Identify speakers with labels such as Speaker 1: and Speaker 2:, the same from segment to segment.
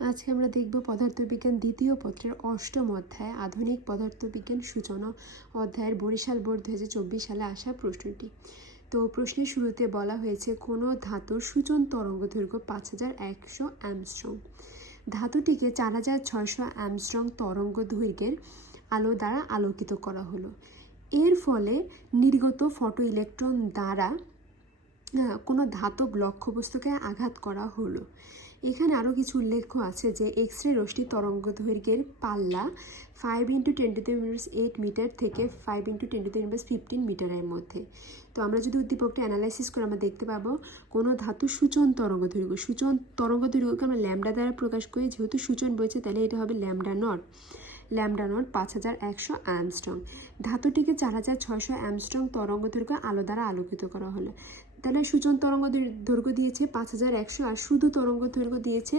Speaker 1: আজকে আমরা দেখব পদার্থবিজ্ঞান দ্বিতীয় পত্রের অষ্টম অধ্যায়, আধুনিক পদার্থবিজ্ঞান সূচনা অধ্যায়ের বরিশাল বোর্ড দু হাজার চব্বিশ সালে আসা প্রশ্নটি। তো প্রশ্নের শুরুতে বলা হয়েছে, কোনো ধাতুর সূচন তরঙ্গ দৈর্ঘ্য পাঁচ হাজার একশো অ্যামস্ট্রং? ধাতুটিকে চার হাজার ছয়শো অ্যামস্ট্রং তরঙ্গ দৈর্ঘ্যের আলো দ্বারা আলোকিত করা হলো। এর ফলে নির্গত ফটো ইলেকট্রন দ্বারা কোনো ধাতব লক্ষ্যবস্তুকে আঘাত করা হলো। এখানে আরও কিছু উল্লেখ্য আছে যে এক্স রে রশ্মি তরঙ্গ দৈর্ঘ্যের পাল্লা five into ten to eight metre থেকে five into ten to fifteen মিটারের মধ্যে। তো আমরা যদি উদ্দীপকটা অ্যানালাইসিস করে আমরা দেখতে পাবো, কোনো ধাতু সূচন তরঙ্গ দৈর্ঘ্য, সূচন তরঙ্গ দৈর্ঘ্যকে আমরা ল্যামডা দ্বারা প্রকাশ করি, যেহেতু সূচন বলছে তাহলে এটা হবে ল্যামডা নট ল্যামডা নট পাঁচ হাজার একশো অ্যামস্ট্রং ধাতুটিকে চার হাজার ছয়শো অ্যামস্ট্রং তরঙ্গ দৈর্ঘ্য আলো দ্বারা আলোকিত করা হলো। তাহলে সূচন তরঙ্গ দৈর্ঘ্য দিয়েছে পাঁচ হাজার একশো আর শুধু তরঙ্গ দৈর্ঘ্য দিয়েছে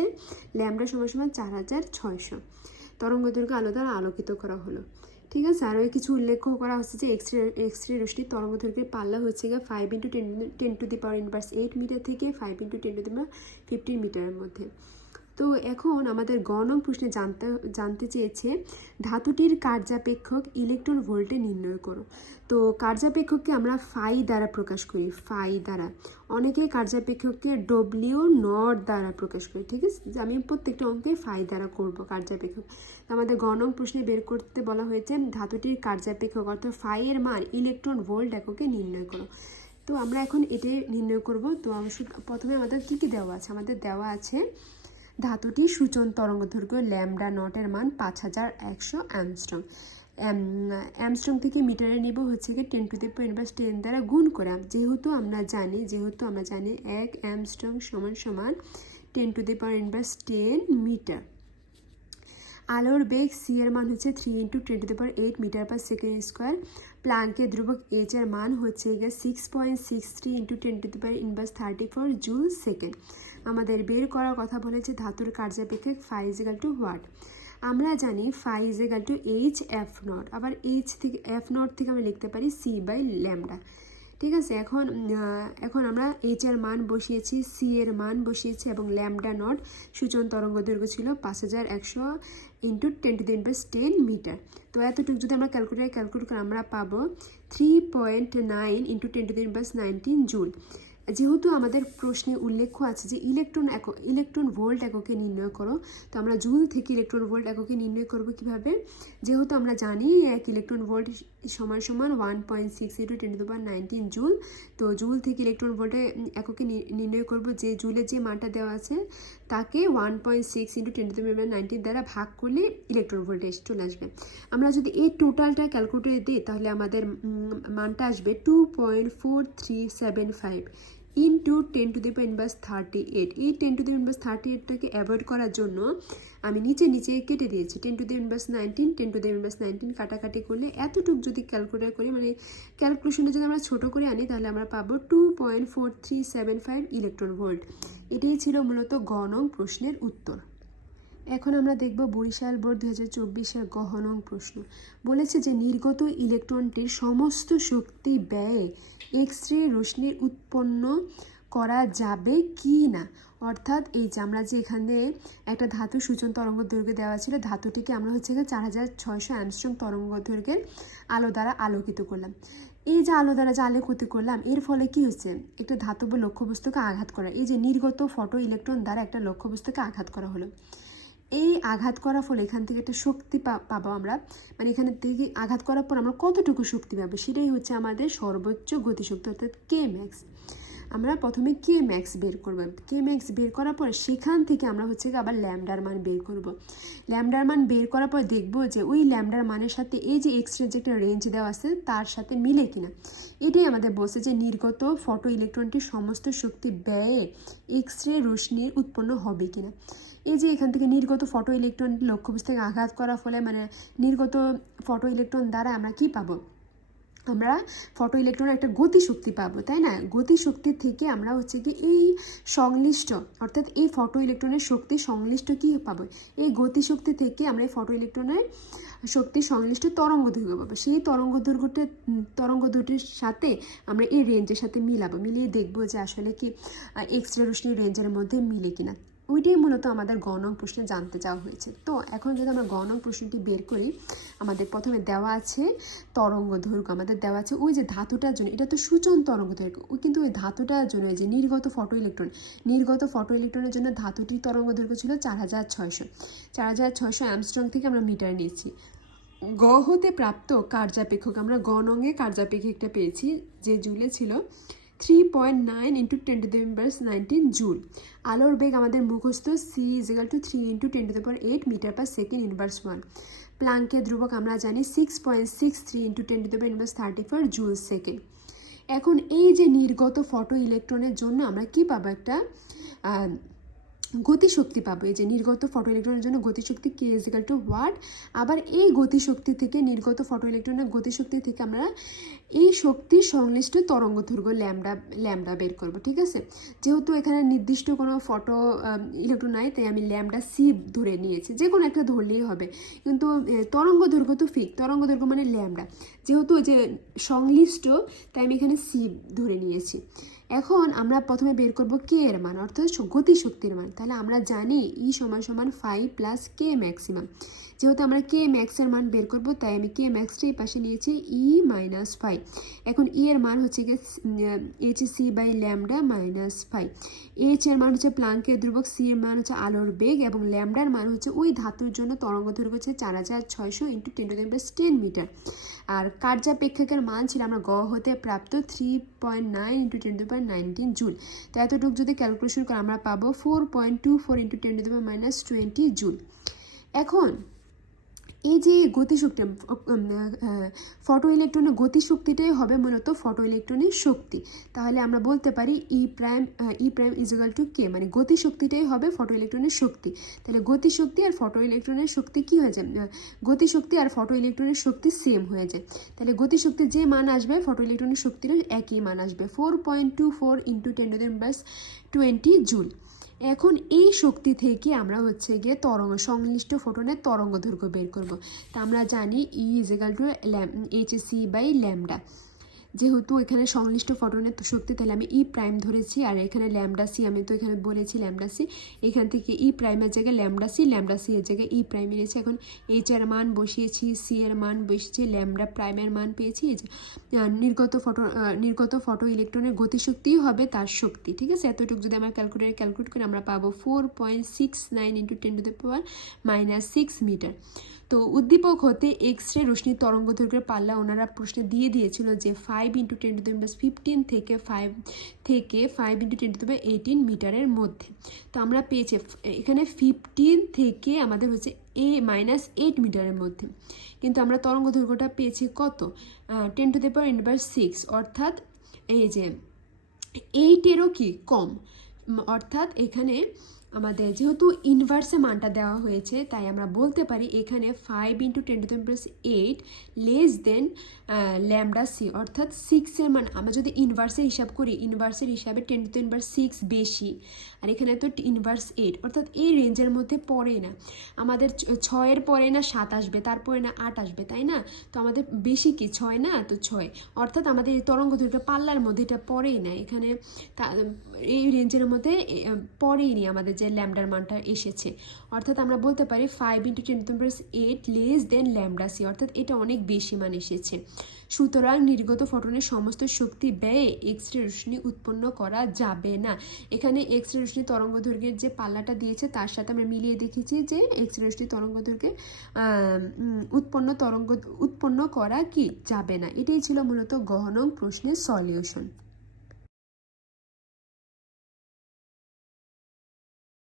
Speaker 1: ল্যামডা সমান সমান চার হাজার ছয়শো। তরঙ্গ দৈর্ঘ্য আলো দ্বারা আলোকিত করা হলো। ঠিক আছে? আরও কিছু উল্লেখ করা হচ্ছে যে এক্স রে এক্স রে রশ্মি তরঙ্গ দৈর্ঘ্যের পাল্লা হচ্ছে গিয়ে five into ten ten to the power inverse eight metre থেকে five into ten to the power fifteen মিটারের মধ্যে। তো এখন আমাদের গণম প্রশ্নে জানতে জানতে চেয়েছে, ধাতুটির কার্যাপেক্ষক ইলেকট্রন ভোল্টে নির্ণয় করো। তো কার্যাপেক্ষককে আমরা ফাই দ্বারা প্রকাশ করি ফাই দ্বারা। অনেকে কার্যাপেক্ষককে ডব্লিউ নট দ্বারা প্রকাশ করি, ঠিক আছে? আমি প্রত্যেকটা অঙ্কে ফাই দ্বারা করব কার্যাপেক্ষক। আমাদের গণম প্রশ্নে বের করতে বলা হয়েছে, ধাতুটির কার্যাপেক্ষক অর্থাৎ ফাইয়ের মান ইলেকট্রন ভোল্ট এককে নির্ণয় করো। তো আমরা এখন এটাই নির্ণয় করব। তো শুধু- প্রথমে আমাদের কী কী দেওয়া আছে? আমাদের দেওয়া আছে ধাতুটি সূচন তরঙ্গ দৈর্ঘ্য ল্যামডা নটের মান পাঁচ হাজার একশো অ্যামস্ট্রং। অ্যামস্ট্রং থেকে মিটারে নিব হচ্ছে কি ten to the power ten দ্বারা গুণ করা। যেহেতু আমরা জানি, যেহেতু আমরা জানি এক অ্যামস্ট্রং সমান সমান ten to the power inverse ten metre. আলোর বেগ সি এর মান হচ্ছে three into ten to the power eight metre per second square প্লাঙ্কের ধ্রুবক এইচ এর মান হচ্ছে গিয়ে six point six three into ten to the power inverse thirty four joule second আমাদের বের করার কথা বলেছে ধাতুর কার্যাপেক্ষক ফাই ইজিক্যাল টু হোয়াট? আমরা জানি phi equal to H F nought. আবার এইচ থেকে এফ নট থেকে আমরা লিখতে পারি সি বাই ল্যামডা। ঠিক আছে, এখন এখন আমরা এইচ এর মান বসিয়েছি, সি এর মান বসিয়েছি এবং ল্যামডা নট সূচন তরঙ্গ দৈর্ঘ্য ছিল পাঁচ হাজার একশো ইন্টু টেন টু দিন প্লাস টেন মিটার। তো এতটুকু যদি আমরা ক্যালকুলেটার ক্যালকুলেট করে আমরা পাবো three point nine into ten to দিন প্লাস নাইনটিন জুল। যেহেতু আমাদের প্রশ্নে উল্লেখ আছে যে ইলেকট্রন একক, ইলেকট্রন ভোল্ট এককে নির্ণয় করো, তো আমরা জুল থেকে ইলেকট্রন ভোল্ট এককে নির্ণয় করব কীভাবে? যেহেতু আমরা জানি এক ইলেকট্রন ভোল্ট সমান সমান one point six into ten to nineteen joule, তো জুল থেকে ইলেকট্রন ভোল্টে এককে নির্ণয় করব যে জুলের যে মানটা দেওয়া আছে, তাকে one point six into ten to power nineteen দ্বারা ভাগ করলে ইলেকট্রন ভোল্টেজ চলে আসবে। আমরা যদি এই টোটালটা ক্যালকুলেটরে দিই, তাহলে আমাদের মানটা আসবে two point four three seven five. Into ten to the power inverse thirty eight এই ten to the inverse thirty এইটটাকে avoid করার জন্য আমি নিচে নিচে কেটে দিয়েছি। Ten to the inverse nineteen ten to the inverse nineteen কাটাকাটি করলে এতটুকু যদি ক্যালকুলেট করি মানে ক্যালকুলেশনটা যদি আমরা ছোটো করে আনি, তাহলে আমরা পাবো two point four three seven five electron volt এটাই ছিল মূলত গণং প্রশ্নের উত্তর। এখন আমরা দেখব বরিশাল বোর্ড দু হাজার চব্বিশের গহনং প্রশ্ন। বলেছে যে নির্গত ইলেকট্রনটির সমস্ত শক্তি ব্যয়ে এক্স রে রশ্মির উৎপন্ন করা যাবে কি না? অর্থাৎ এই যে আমরা যে এখানে একটা ধাতু সূচন তরঙ্গ দৈর্ঘ্য দেওয়া ছিল, ধাতুটিকে আমরা হচ্ছে চার হাজার ছয়শো অ্যামস্ট্রং তরঙ্গ দৈর্ঘ্যের আলো দ্বারা আলোকিত করলাম। এই যে আলো দ্বারা যে আলোকিত করলাম, এর ফলে কি হচ্ছে? একটা ধাতব লক্ষ্যবস্তুকে আঘাত করা। এই যে নির্গত ফটো ইলেকট্রন দ্বারা একটা লক্ষ্যবস্তুকে আঘাত করা হলো। এই আঘাত করার ফলে এখান থেকে একটা শক্তি পাবো আমরা। মানে এখানে থেকে আঘাত করার পর আমরা কতটুকু শক্তি পাবো সেটাই হচ্ছে আমাদের সর্বোচ্চ গতিশক্তি, অর্থাৎ কে ম্যাক্স আমরা প্রথমে কে ম্যাক্স বের করব। কে ম্যাক্স বের করার পর সেখান থেকে আমরা হচ্ছে আবার ল্যামডার মান বের করব। ল্যামডার মান বের করার পর দেখব যে ওই ল্যামডার মানের সাথে এই যে এক্সট্রা যে একটা রেঞ্জ দেওয়া আছে তার সাথে মিলে কিনা। এটাই আমাদের বলছে যে নির্গত ফটো ইলেকট্রনটির সমস্ত শক্তি ব্যয়ে এক্স রে রশ্মির উৎপন্ন হবে কিনা। এই যে এখান থেকে নির্গত ফটো ইলেকট্রন লক্ষ্যবস্তু থেকে আঘাত করার ফলে মানে নির্গত ফটো ইলেকট্রন দ্বারা আমরা কি পাবো? আমরা ফটো ইলেকট্রনের একটা গতিশক্তি পাবো, তাই না? গতিশক্তি থেকে আমরা হচ্ছে কি এই সংশ্লিষ্ট, অর্থাৎ এই ফটো ইলেকট্রনের শক্তি সংশ্লিষ্ট কি পাবো? এই গতিশক্তি থেকে আমরা এই ফটো ইলেকট্রনের শক্তি সংশ্লিষ্ট তরঙ্গ দৈর্ঘ্য পাবো। সেই তরঙ্গ দৈর্ঘ্যটা তরঙ্গ দুটির সাথে আমরা এই রেঞ্জের সাথে মিলাবো। মিলিয়ে দেখব যে আসলে কি এক্স রে রশ্মির রেঞ্জের মধ্যে মিলে কিনা। ওইটাই মূলত আমাদের গণং প্রশ্নে জানতে চাওয়া হয়েছে। তো এখন যদি আমরা গণং প্রশ্নটি বের করি, আমাদের প্রথমে দেওয়া আছে তরঙ্গ দৈর্ঘ্য। আমাদের দেওয়া আছে ওই যে ধাতুটার জন্য, এটা তো সূচন তরঙ্গ দৈর্ঘ্য। ওই কিন্তু ওই ধাতুটার জন্য যে নির্গত ফটো ইলেকট্রন নির্গত ফটো ইলেকট্রনের জন্য ধাতুটির তরঙ্গ দৈর্ঘ্য ছিল চার হাজার ছয়শো। চার হাজার ছয়শো অ্যামস্ট্রং থেকে আমরা মিটার নিয়েছি। গ হতে প্রাপ্ত কার্যাপেক্ষক, আমরা গ নঙে কার্যাপেক্ষকটা পেয়েছি, যে জুলে ছিল three point nine into ten to the inverse nineteen joule আলোর বেগ আমাদের মুখস্থ C equal to three into ten to the eight metre per second inverse one প্লাঙ্কের ধ্রুবক আমরা জানি six point six three into ten to the inverse thirty four joule second এখন এই যে নির্গত ফটো ইলেকট্রনের জন্য আমরা কী পাবো একটা গতিশক্তি পাবো যে নির্গত ফটো ইলেকট্রনের জন্য গতিশক্তি কে ইজিক্যাল টু ওয়াট আবার এই গতিশক্তি থেকে, নির্গত ফটো ইলেকট্রনের গতিশক্তি থেকে আমরা এই শক্তির সংশ্লিষ্ট তরঙ্গ দৈর্ঘ্য ল্যামডা ল্যামডা বের করব, ঠিক আছে? যেহেতু এখানে নির্দিষ্ট কোনো ফটো ইলেকট্রন নাই, তাই আমি ল্যামডা সি ধরে নিয়েছি। যে কোনো একটা ধরলেই হবে। কিন্তু তরঙ্গ দৈর্ঘ্য তো ফিক তরঙ্গ দৈর্ঘ্য মানে ল্যামডা। যেহেতু যে সংশ্লিষ্ট, তাই আমি এখানে সি ধরে নিয়েছি। এখন আমরা প্রথমে বের করব কে এর মান, অর্থাৎ গতি গতিশক্তির মান। তাহলে আমরা জানি ই সমান সমান ফাইভ প্লাস কে ম্যাক্সিমাম যেহেতু আমরা কে ম্যাক্সের মান বের করব, তাই আমি কে ম্যাক্সটা এই পাশে নিয়েছি ই মাইনাস ফাইভ এখন ই এর মান হচ্ছে গিয়ে H C by lambda minus five H এর মান হচ্ছে প্লাঙ্কের ধ্রুবক সি এর মান হচ্ছে আলোর বেগ, এবং ল্যামডার মান হচ্ছে ওই ধাতুর জন্য তরঙ্গ দৈর্ঘ্য হচ্ছে চার হাজার ছয়শো into ten to ten metre আর কার্যাপেক্ষকের মান ছিল আমরা গ হতে প্রাপ্ত three point nine into ten to power nineteen joule তো এতটুকু যদি ক্যালকুলেশন করে আমরা পাবো four point two four into ten to minus twenty joule এখন এই যে গতিশক্তি ফটো ইলেকট্রনের গতিশক্তিটাই হবে মূলত ফটো ইলেকট্রনের শক্তি। তাহলে আমরা বলতে পারি E prime E prime equal to কে মানে গতিশক্তিটাই হবে ফটো ইলেকট্রনের শক্তি। তাহলে গতিশক্তি আর ফটো ইলেকট্রনের শক্তি কি হয়ে যায়? গতিশক্তি আর ফটো ইলেকট্রনের শক্তি সেম হয়ে যায়। তাহলে গতিশক্তির যে মান আসবে ফটো ইলেকট্রনের শক্তিরও একই মান আসবে four point two four into ten to twenty joule এখন এই শক্তি থেকে আমরা হচ্ছে গিয়ে তরঙ্গ, সংশ্লিষ্ট ফোটনের তরঙ্গ দৈর্ঘ্য বের করব। তা আমরা জানি E equal to H C by lambda যেহেতু এখানে সংশ্লিষ্ট ফটনের শক্তি, তাহলে আমি ই প্রাইম ধরেছি আর এখানে ল্যামডা সি আমি তো এখানে বলেছি ল্যামডা সি এখান থেকে ই প্রাইমের জায়গায় ল্যামডা সি ল্যামডা সি এর জায়গায় ই প্রাইম এনেছি। এখন এইচ এর মান বসিয়েছি সি এর মান বসিয়েছি ল্যামডা প্রাইমের মান পেয়েছি। নির্গত ফটো নির্গত ফটো ইলেকট্রনের গতিশক্তিই হবে তার শক্তি, ঠিক আছে? এতটুকু যদি আমরা ক্যালকুলেটার ক্যালকুলেট করি, আমরা পাবো four point six nine into ten to the power minus six metre তো উদ্দীপক হতে এক্স রে রশ্মি তরঙ্গ দৈর্ঘ্যের পাল্লা ওনারা প্রশ্নে দিয়ে দিয়েছিল যে five into ten to the fifteen থেকে ফাইভ থেকে five into ten to the eighteen মিটারের মধ্যে। তো আমরা পেয়েছি এখানে ফিফটিন থেকে আমাদের হচ্ছে এ মাইনাস এইট মিটারের মধ্যে। কিন্তু আমরা তরঙ্গ দৈর্ঘ্যটা পেয়েছি কত? Ten to the power inverse six অর্থাৎ এই যে এইটেরও কি কম? অর্থাৎ এখানে আমাদের যেহেতু ইনভার্সে মানটা দেওয়া হয়েছে, তাই আমরা বলতে পারি এখানে five into ten to plus eight less than lambda C অর্থাৎ সিক্সের মান। আমরা যদি ইনভার্সের হিসাব করি ইনভার্সের হিসাবে টেন টু ইনভার্স সিক্স বেশি। আর এখানে তো ইনভার্স এইট অর্থাৎ এই রেঞ্জের মধ্যে পড়ে না। আমাদের ছয়ের পরে না সাত আসবে, তারপরে না আট আসবে, তাই না? তো আমাদের বেশি কি, ছয় না? তো ছয়। অর্থাৎ আমাদের এই তরঙ্গ দৈর্ঘ্য পাল্লার মধ্যে এটা পড়েই না। এখানে এই রেঞ্জের মধ্যে পড়েই নি আমাদের যে ল্যামডার মানটা এসেছে। অর্থাৎ আমরা বলতে পারি five into ten to plus eight less than lambda C অর্থাৎ এটা অনেক বেশি মান এসেছে। সুতরাং নির্গত ফটনের সমস্ত শক্তি ব্যয়ে এক্স রে রশ্মি উৎপন্ন করা যাবে না। এখানে এক্স রে রশ্মি তরঙ্গ দৈর্ঘ্যের যে পাল্লাটা দিয়েছে তার সাথে আমরা মিলিয়ে দেখেছি যে এক্স রে রশ্মি তরঙ্গ দৈর্ঘ্যে আহ, উম, উৎপন্ন তরঙ্গ উৎপন্ন করা কি? যাবে না। এটাই ছিল মূলত গহনং প্রশ্নের সলিউশন